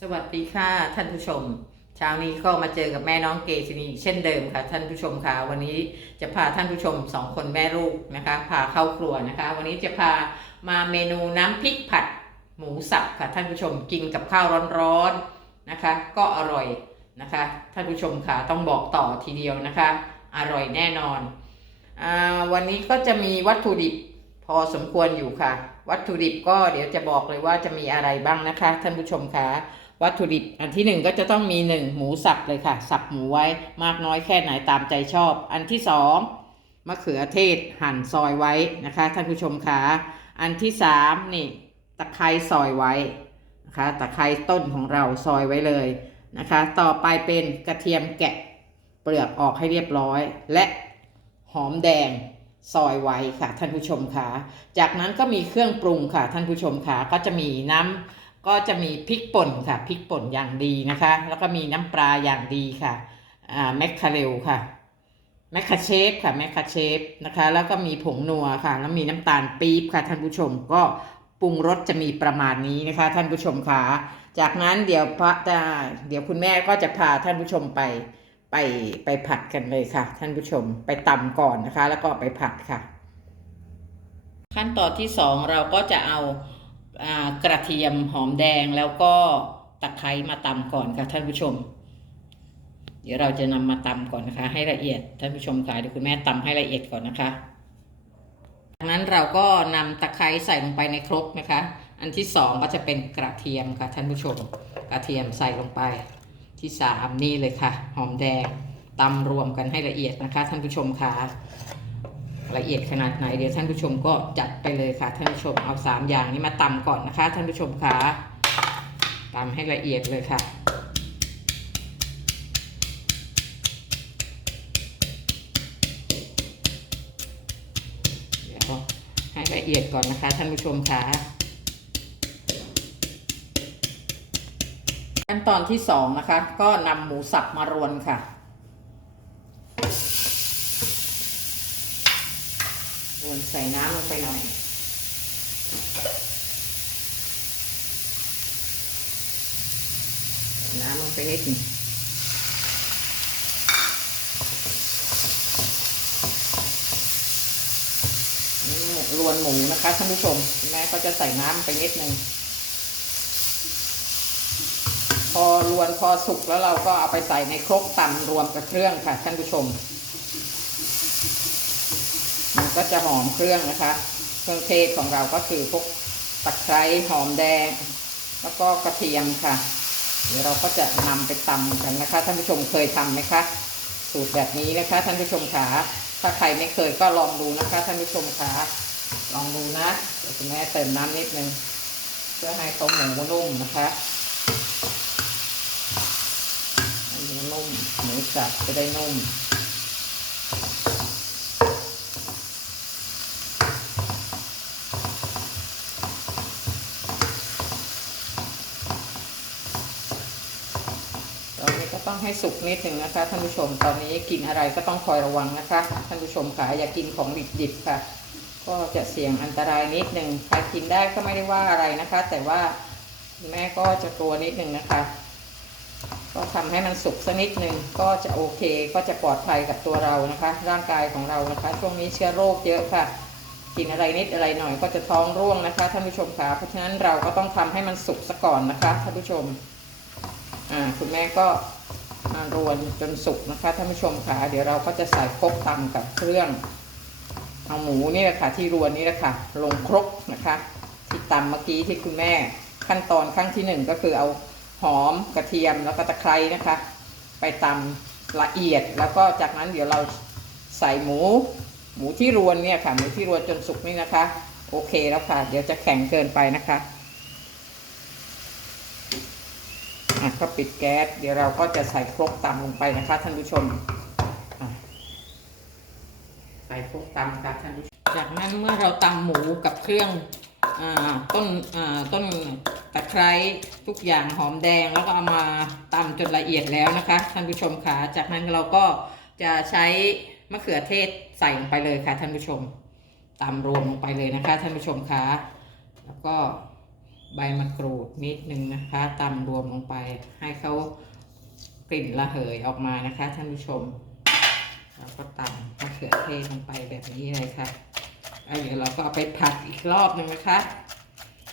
สวัสดีค่ะท่านผู้ชม เช้านี้ก็มาเจอกับแม่น้องเกษินีเช่นเดิมค่ะท่านผู้ชมค่ะวันนี้จะพาท่านผู้ชมสองคนแม่ลูกนะคะพาเข้าครัวนะคะ วันนี้จะพามาเมนูน้ำพริกผัดหมูสับค่ะท่านผู้ชมกินกับข้าวร้อนๆนะคะ ก็อร่อยนะคะท่านผู้ชมค่ะต้องบอกต่อทีเดียวนะคะ อร่อยแน่นอนอวันนี้ก็จะมีวัตถุดิบพอสมควรอยู่ค่ะ วัตถุดิบก็เดี๋ยวจะบอกเลยว่าจะมีอะไรบ้างนะคะ ท่านผู้ชมค่ะ วัตถุดิบอันที่หนึ่งก็จะต้องมีหนึ่งหมูสับเลยค่ะ สับหมูไว้มากน้อยแค่ไหนตามใจชอบ อันที่สองมะเขือเทศหั่นซอยไว้นะคะท่านผู้ชมคะอันที่สามนี่ตะไคร้ซอยไว้นะคะตะไคร้ต้นของเราซอยไว้เลยนะคะ ต่อไปเป็นกระเทียมแกะเปลือกออกให้เรียบร้อย และหอมแดงซอยไว้ค่ะท่านผู้ชมคะจากนั้นก็มีเครื่องปรุงค่ะท่านผู้ชมคะก็จะมีน้ำ ก็จะมีพริกป่นค่ะพริกป่นอย่างดีนะคะ แล้วก็มีน้ำปลาอย่างดีค่ะอ่าแมคคาเรลค่ะแมคคาเชฟค่ะแมคคาเชฟนะคะ แล้วก็มีผงนัวค่ะ แล้วมีน้ำตาลปี๊บค่ะท่านผู้ชมก็ปรุงรสจะมีประมาณนี้นะคะ ท่านผู้ชมค่ะจากนั้นเดี๋ยวพระจะเดี๋ยวคุณแม่ก็จะพาท่านผู้ชมไปไปไปผัดกันเลยค่ะ ท่านผู้ชมไปตำก่อนนะคะ แล้วก็ไปผัดค่ะ ขั้นตอนที่สองเราก็จะเอา กระเทียมหอมแดงแล้วก็ตะไคร้มาตำก่อนค่ะท่านผู้ชม เดี๋ยวเราจะนำมาตำก่อนนะคะ ให้ละเอียดท่านผู้ชมค่ะเดี๋ยวคุณแม่ตำให้ละเอียดก่อนนะคะจากนั้นเราก็นำตะไคร้ใส่ลงไปในครกนะคะ อันที่สองก็จะเป็นกระเทียมค่ะท่านผู้ชม กระเทียมใส่ลงไปที่สามนี่เลยค่ะ หอมแดงตำรวมกันให้ละเอียดนะคะ ท่านผู้ชมค่ะ ละเอียดขนาดไหนเดี๋ยวท่านผู้ชมก็จัดไปเลยค่ะท่านผู้ชมเอาสามอย่างนี้มาตำก่อนนะคะ ท่านผู้ชมค่ะตำให้ละเอียดเลยค่ะเดี๋ยวให้ละเอียดก่อนนะคะ ท่านผู้ชมค่ะขั้นตอนที่สองนะคะ ก็นำหมูสับมารวนค่ะ ร วนใส่น้ำลงไปหน่อย น้ำลงไปนิดนึงรวนหมูนะคะท่านผู้ชม แม่ก็จะใส่น้ำไปนิดนึงพอรวนพอสุกแล้วเราก็เอาไปใส่ในครกตำรวมกับเครื่องค่ะท่านผู้ชม ก็จะหอมเครื่องนะคะ เครื่องเทศของเราก็คือพวกตะไคร้หอมแดง แล้วก็กระเทียมค่ะ เดี๋ยวเราก็จะนำไปตำกันนะคะ ท่านผู้ชมเคยทำไหมคะ สูตรแบบนี้นะคะ ท่านผู้ชมขาถ้าใครไม่เคยก็ลองดูนะคะ ท่านผู้ชมขาลองดูนะเดี๋ยวคุณแม่เติมน้ำนิดนึงเพื่อให้เขาหมูนุ่มนะคะให้หมูนุ่มหมูสับจะได้นุ่ม ตอนนี้ก็ต้องให้สุกนิดหนึ่งนะคะท่านผู้ชมตอนนี้กินอะไรก็ต้องคอยระวังนะคะท่านผู้ชมค่ะอย่ากินของดิบๆค่ะ ก็จะเสี่ยงอันตรายนิดหนึ่งใครกินได้ก็ไม่ได้ว่าอะไรนะคะ แต่ว่าแม่ก็จะกลัวนิดหนึ่งนะคะ ก็ทำให้มันสุกสักนิดหนึ่งก็จะโอเคก็จะปลอดภัยกับตัวเรานะคะ ร่างกายของเรานะคะ ช่วงนี้เชื้อโรคเยอะค่ะกินอะไรนิดอะไรหน่อยก็จะท้องร่วงนะคะท่านผู้ชมค่ะเพราะฉะนั้นเราก็ต้องทำให้มันสุกซะก่อนนะคะท่านผู้ชม อ่าคุณแม่ก็ รวนจนสุกนะคะท่านผู้ชมค่ะเดี๋ยวเราก็จะใส่ครกตำกับเครื่องเอาหมูนี่แหละค่ะที่รวนนี่แหละค่ะลงครกนะคะ ที่ตำเมื่อกี้ที่คุณแม่ขั้นตอนขั้นที่หนึ่งก็คือเอาหอมกระเทียมแล้วก็ตะไคร้นะคะ ไปตำละเอียดแล้วก็จากนั้นเดี๋ยวเราใส่หมู หมูที่รวนเนี่ยค่ะหมูที่รวนจนสุกนี่นะคะ โอเคแล้วค่ะ เดี๋ยวจะแข็งเกินไปนะคะ อะก็ปิดแก๊ส เดี๋ยวเราก็จะใส่ครกตำลงไปนะคะท่านผู้ชม ใส่ครกตำค่ะท่านผู้ชม จากนั้นเมื่อเราตำหมูกับเครื่องอต้นต้นตะไคร้ทุกอย่างหอมแดงแล้วก็เอามาตำจนละเอียดแล้วนะคะท่านผู้ชมค่ะจากนั้นเราก็จะใช้มะเขือเทศใส่ลงไปเลยค่ะท่านผู้ชมตำรวมลงไปเลยนะคะท่านผู้ชมค่ะแล้วก็ ใบมะกรูดนิดนึงนะคะตำรวมลงไปให้เขากลิ่นระเหยออกมานะคะท่านผู้ชมเราก็ตำมะเขือเทศลงไปแบบนี้เลยค่ะแล้วเดี๋ยวเราก็เอาไปผัดอีกรอบหนึ่งนะคะ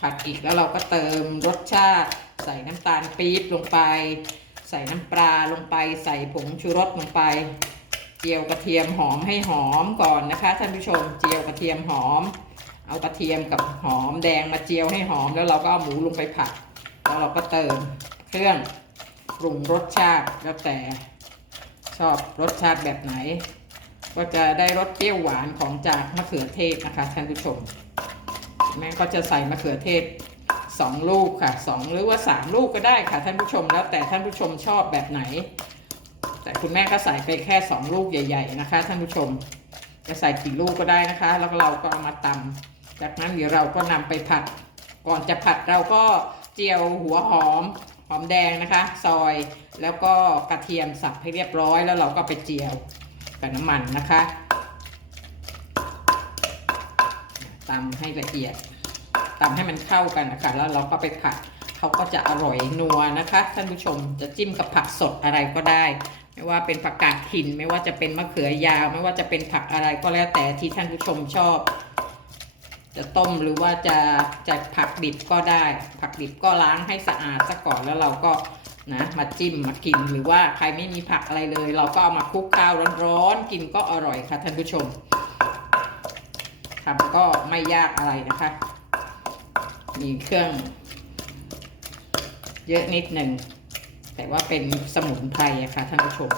ผัดอีกแล้วเราก็เติมรสชาติ ใส่น้ำตาลปี๊บลงไป ใส่น้ำปลาลงไป ใส่ผงชูรสลงไป เจียวกระเทียมหอมให้หอมก่อนนะคะท่านผู้ชม เจียวกระเทียมหอม เอากระเทียมกับหอมแดงมาเจียวให้หอม แล้วเราก็เอาหมูลงไปผัด แล้วเราก็เติมเครื่องปรุงรสชาติแล้วแต่ชอบรสชาติแบบไหน ก็จะได้รสเปรี้ยวหวานของจากมะเขือเทศนะคะท่านผู้ชม แม่ก็จะใส่มะเขือเทศสองลูกค่ะสองหรือว่าสามลูกก็ได้ค่ะท่านผู้ชมแล้วแต่ท่านผู้ชมชอบแบบไหน แต่คุณแม่ก็ใส่ไปแค่สองลูกใหญ่ ๆ นะคะ ท่านผู้ชมจะใส่กี่ลูกก็ได้นะคะ แล้วเราก็เอามาตำ จากนั้นเดี๋ยวเราก็นำไปผัด ก่อนจะผัดเราก็เจียวหัวหอมหอมแดงนะคะ ซอยแล้วก็กระเทียมสับให้เรียบร้อยแล้วเราก็ไปเจียวกับน้ำมันนะคะตำให้ละเอียดตำให้มันเข้ากันนะคะแล้วเราก็ไปผัดเขาก็จะอร่อยนัวนะคะ ท่านผู้ชมจะจิ้มกับผักสดอะไรก็ได้ ไม่ว่าเป็นผักกาดหิน ไม่ว่าจะเป็นมะเขือยาว ไม่ว่าจะเป็นผักอะไรก็แล้วแต่ที่ท่านผู้ชมชอบ จะต้มหรือว่าจะจะผักดิบก็ได้ ผักดิบก็ล้างให้สะอาดซะก่อนแล้วเราก็นะมาจิ้มมากินหรือว่าใครไม่มีผักอะไรเลย เราก็เอามาคลุกข้าวร้อนๆกินก็อร่อยค่ะท่านผู้ชมทำก็ไม่ยากอะไรนะคะ มีเครื่อง เยอะนิดหนึ่งแต่ว่าเป็นสมุนไพรอะค่ะท่านผู้ชม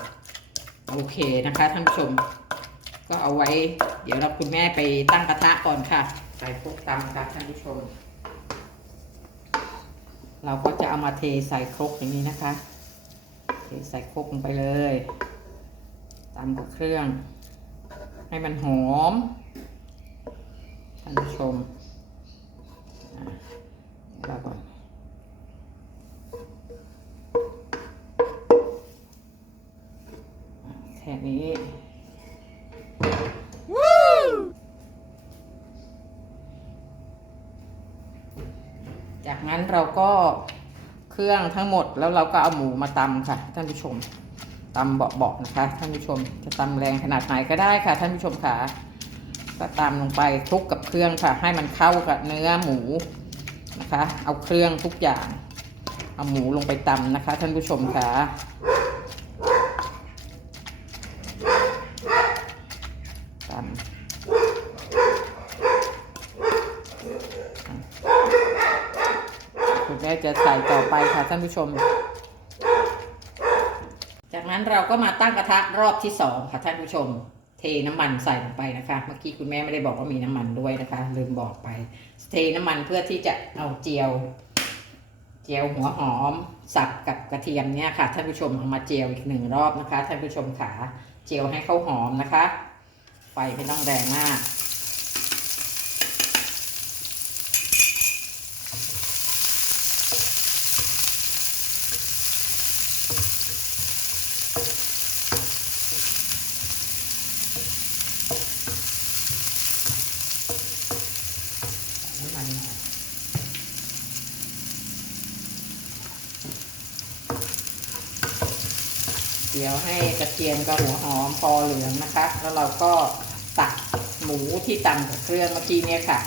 โอเคนะคะท่านผู้ชม ก็เอาไว้ เดี๋ยวเราคุณแม่ไปตั้งกระทะก่อนค่ะ ส่พวกตำค่ะท่านผู้ชม เราก็จะเอามาเทใส่ครกอย่างนี้นะคะ เทใส่ครกลงไปเลยตามกับเครื่อง ให้มันหอม ท่านผู้ชมเดี๋ยวเราก่อน รื่องทั้งหมดแล้วเราก็เอาหมูมาตำค่ะ ท่านผู้ชมตำเบาๆนะคะ ท่านผู้ชมจะตำแรงขนาดไหนก็ได้ค่ะ ท่านผู้ชมค่ะก็ตำลงไปคลุกกับเครื่องค่ะ ให้มันเข้ากับเนื้อหมูนะคะ เอาเครื่องทุกอย่าง เอาหมูลงไปตำนะคะ ท่านผู้ชมค่ะ ตำคุณแม่จะใส่ต่อไปค่ะ ท่านผู้ชม จากนั้นเราก็มาตั้งกระทะรอบที่สองค่ะท่านผู้ชม เทน้ำมันใส่ลงไปนะคะ เมื่อกี้คุณแม่ไม่ได้บอกว่ามีน้ำมันด้วยนะคะ ลืมบอกไป เทน้ำมันเพื่อที่จะเอาเจียว เจียวหัวหอม สับกับกระเทียมเนี่ยค่ะท่านผู้ชมเอามาเจียวอีกหนึ่งรอบนะคะท่านผู้ชมขาเจียวให้เขาหอมนะคะ ไฟไม่ต้องแรงมาก น้ำมันหน่อย เดี๋ยวให้กระเทียมกับหัวหอมพอเหลืองนะคะ แล้วเราก็ตักหมูที่ตำกับเครื่องเมื่อกี้เนี่ยค่ะ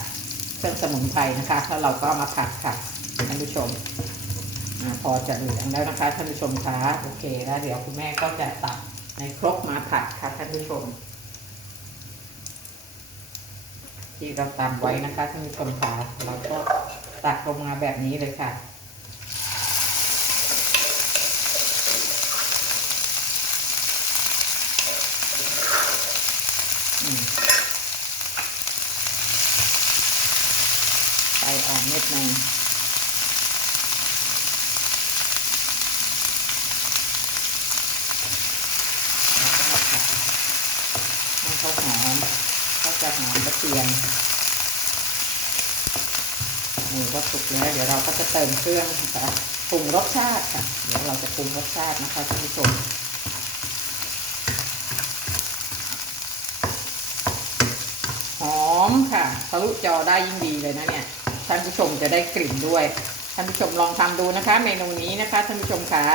เครื่องสมุนไพรนะคะ แล้วเราก็มาผัดค่ะท่านผู้ชมอพอจะเหลืองแล้วนะคะท่านผู้ชมคะโอเคแล้วเดี๋ยวคุณแม่ก็จะตักในครกมาผัดค่ะท่านผู้ชม ที่เราตามไว้นะคะท่านผู้ชมคะเราก็ตักลงมาแบบนี้เลยค่ะ ไฟอ่อนนิดนึงแล้วก็มาผัดให้เขาหอมเขาจะหอมกระเทียมหมูก็สุกแล้ว เดี๋ยวเราก็จะเติมเครื่องค่ะปรุงรสชาติค่ะ เดี๋ยวเราจะปรุงรสชาตินะคะท่านผู้ชม หอ มค่ะทะลุจอได้ยิ่งดีเลยนะเนี่ยท่านผู้ชมจะได้กลิ่นด้วยท่านผู้ชมลองทำดูนะคะ เมนูนี้นะคะท่านผู้ชมคะ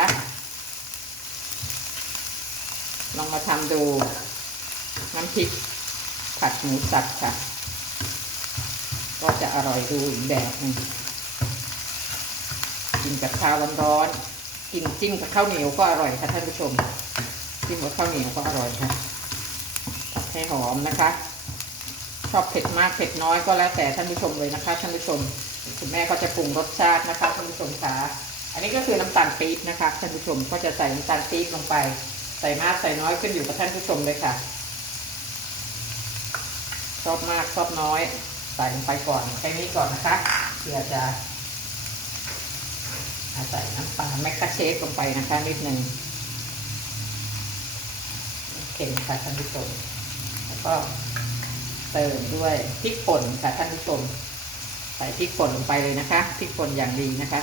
ลองมาทำดู น้ำพริกผัดหมูสับค่ะ ก็จะอร่อยดูอีกแบบนึงกินกับข้าวร้อนๆกินจิ้มกับข้าวเหนียวก็อร่อยค่ะท่านผู้ชมจิ้มกับข้าวเหนียวก็อร่อยค่ะผัดให้หอมนะคะ ชอบเผ็ดมากเผ็ดน้อยก็แล้วแต่ท่านผู้ชมเลยนะคะท่านผู้ชมคุณแม่ก็จะปรุงรสชาตินะคะท่านผู้ชมคะอันนี้ก็คือน้ำตาลปี๊บนะคะท่านผู้ชมก็จะใส่น้ำตาลปี๊บลงไป ใส่มากใส่น้อยขึ้นอยู่กับท่านผู้ชมเลยค่ะชอบมากชอบน้อย ใส่ลงไปก่อนแค่นี้ก่อนนะคะเพื่อจะใส่น้ำปลาแมกกาเชฟลงไปนะคะนิดหนึ่งเค็มค่ะท่านผู้ชมแล้วก็ เติมด้วยพริกป่นค่ะท่านผู้ชมใส่พริกป่นลงไปเลยนะคะพริกป่นอย่างดีนะคะ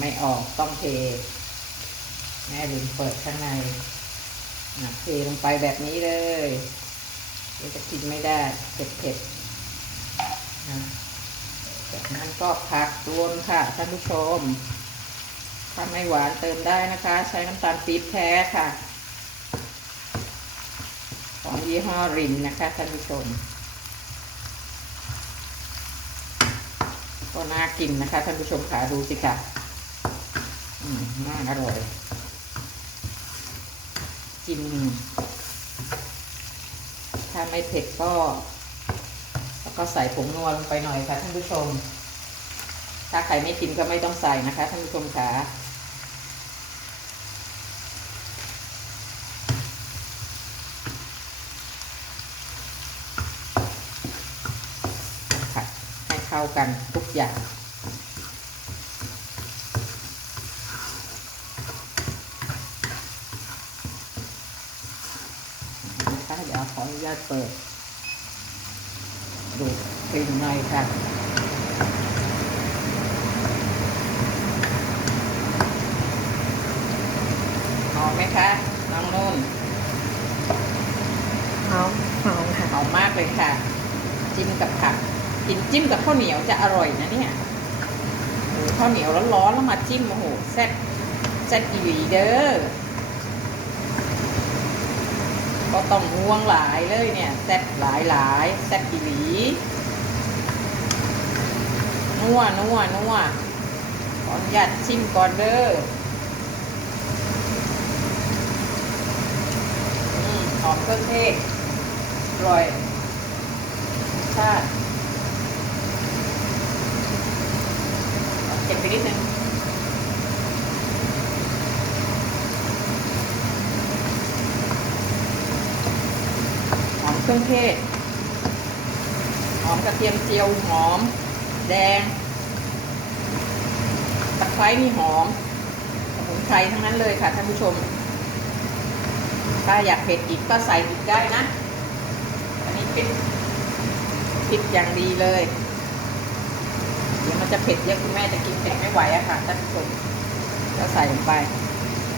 ไม่ออกต้องเทแม่ลืมเปิดข้างในอะเทลงไปแบบนี้เลยเดี๋ยวจะกินไม่ได้เผ็ดเผ็ดๆอะจากนั้นก็ผักรวมค่ะท่านผู้ชมถ้าไม่หวานเติมได้นะคะ ใช้น้ำตาลปี๊บแท้ค่ะ ยี่ห้อรินนะคะท่านผู้ชม ก็น่ากินนะคะท่านผู้ชมขาดูสิค่ะน่าอร่อย กิน ถ้าไม่เผ็ดก็ แล้วก็ใส่ผงนัวลงไปหน่อยค่ะท่านผู้ชม ถ้าใครไม่กินก็ไม่ต้องใส่นะคะท่านผู้ชมขาผัดให้ เข้ากันทุกอย่าง นะคะเดี๋ยวขออนุญาตเปิด ดูกลิ่นหน่อยค่ะหอมไหมคะ น้องนุ่นหอมหอมค่ะ หอมมากเลยค่ะ จิ้มกับผัก กินจิ้มกับข้าวเหนียวจะอร่อยนะเนี่ยข้าวเหนียวร้อนๆแล้วมาจิ้มโอ้โหแซ่บแซ่บอีหลีเด้อก็ต้องง่วงหลายเลยเนี่ยแซ่บหลายหลายๆแซ่บอีหลีนัวนัวนัวขออนุญาตชิมก่อนเด้อหอมเครื่องเทศอร่อยชาติเก็บไปนิดนึง หอม เครื่องเทศ หอมกระเทียมเจียวหอม แดง ตะไคร้นี่หอมสมุนไพรทั้งนั้นเลยค่ะท่านผู้ชม ถ้าอยากเผ็ดอีกก็ใส่อีกได้นะ อันนี้เป็นพริกอย่างดีเลย เดี๋ยวมันจะเผ็ดเยอะคุณแม่จะกินเผ็ดไม่ไหวอะค่ะท่านผู้ชม ก็ใส่ลงไป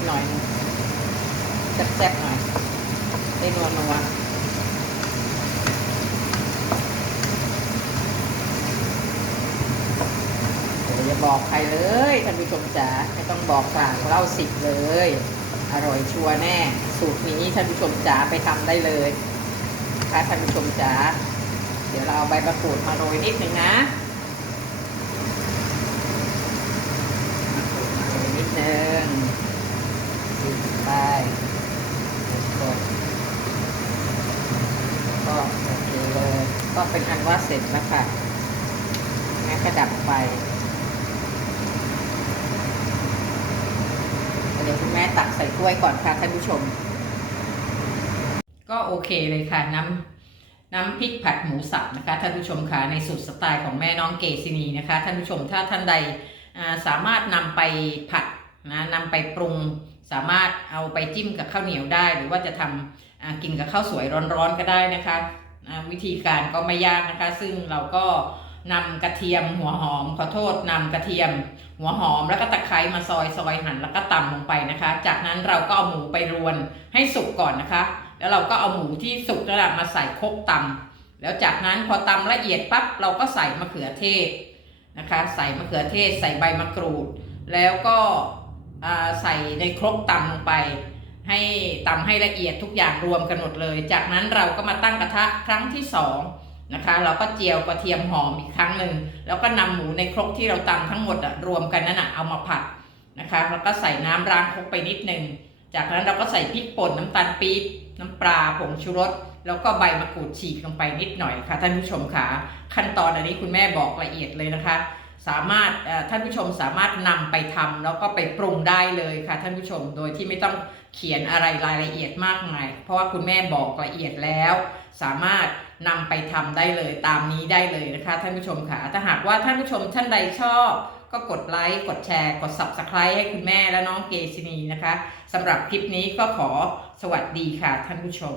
หน่อยนึงแซ่บๆหน่อยได้นัวนัวเดี๋ยว อย่าบอกใครเลยท่านผู้ชมจ๋าไม่ต้องบอกฝากเล่าสิบเลย อร่อยชัวร์แน่ สูตรนี้ท่านผู้ชมจ๋าไปทำได้เลยค่ะท่านผู้ชมจ๋าเดี๋ยวเราเอาใบมะกรูดมาโรยนิดนึงนะมะกรูดโรยนิดนึงไปกดก็โอเคเลยก็เป็นอันว่าเสร็จแล้วค่ะงั้นก็ดับไฟเดี๋ยวคุณแม่ตักใส่ถ้วยก่อนค่ะท่านผู้ชม ก็โอเคเลยค่ะน้ำน้ำพริกผัดหมูสับนะคะท่านผู้ชมค่ะในสูตรสไตล์ของแม่น้องเกซินีนะคะท่านผู้ชมถ้าท่านใดสามารถนำไปผัดนะนำไปปรุงสามารถเอาไปจิ้มกับข้าวเหนียวได้ หรือว่าจะทำอ่ากินกับข้าวสวยร้อนๆก็ได้นะคะวิธีการก็ไม่ยากนะคะ ซึ่งเราก็ นำกระเทียมหัวหอมขอโทษนำกระเทียม หัวหอมแล้วก็ตะไคร้มาซอยซอยหั่นแล้วก็ตำลงไปนะคะ จากนั้นเราก็เอาหมูไปรวนให้สุกก่อนนะคะ แล้วเราก็เอาหมูที่สุกแล้วมาใส่ครกตำแล้วจากนั้นพอตำละเอียดปั๊บเราก็ใส่มะเขือเทศนะคะ ใส่มะเขือเทศ ใส่ใบมะกรูด แล้วก็ใส่ในครกตำลงไป ให้ตำให้ละเอียดทุกอย่างรวมกันหมดเลย จากนั้นเราก็มาตั้งกระทะครั้งที่สอง นะคะ เราก็เจียวกระเทียมหอมอีกครั้งหนึ่งแล้วก็นำหมูในครกที่เราตำทั้งหมดอะรวมกันนั่นอะเอามาผัดนะคะ แล้วก็ใส่น้ำล้างครกไปนิดนึงจากนั้นเราก็ใส่พริกป่นน้ำตาลปี๊บน้ำปลาผงชูรสแล้วก็ใบมะกรูดฉีกลงไปนิดหน่อยค่ะท่านผู้ชมค่ะ ขั้นตอนอันนี้คุณแม่บอกละเอียดเลยนะคะ สามารถท่านผู้ชมสามารถนำไปทำแล้วก็ไปปรุงได้เลยค่ะท่านผู้ชมโดยที่ไม่ต้องเขียนอะไรรายละเอียดมากมาย เพราะว่าคุณแม่บอกละเอียดแล้ว สามารถนำไปทำได้เลยตามนี้ได้เลยนะคะท่านผู้ชมค่ะถ้าหากว่าท่านผู้ชมท่านใดชอบก็กดไลค์กดแชร์กด subscribe ให้คุณแม่และน้องเกซินีนะคะสำหรับคลิปนี้ก็ขอสวัสดีค่ะท่านผู้ชม